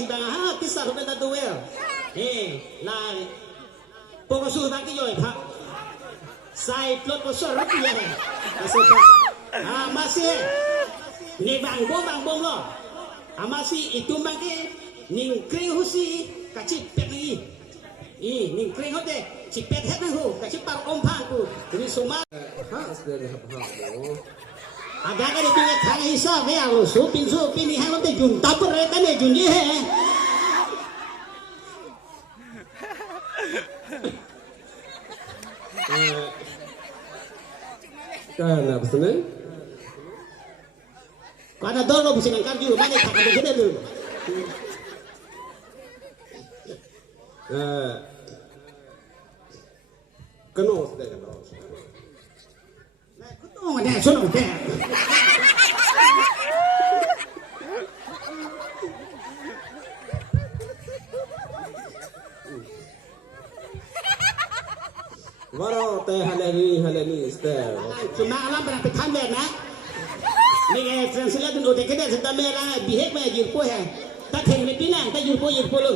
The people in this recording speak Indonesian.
si bang ha kisah udah tahu ya. Lah pokok sudah ki yo pak. Saya plot posor rupiah. Masih. Ni bang bom lo. Masih itu bang ning kring husi kacip pet lagi. Ning kring hote cipet het nang kacip par om phang ku. Ini semua. Ada kan itu yang kang hisap ya lo supin ni hang lo te jun tapur kan ya jun je. Kan apa sih? Kada dolo bisa ngangkat juga mana tak ada gede dulu. Keno sudah kan? Nah, kutu ada sono deh. Waro teh halani stel. Cuma alam pernah petanda na. Ni translate tu udah kena sedang mela bihek mah jurpo ya. Tak heng ni pinang tak jurpo lo.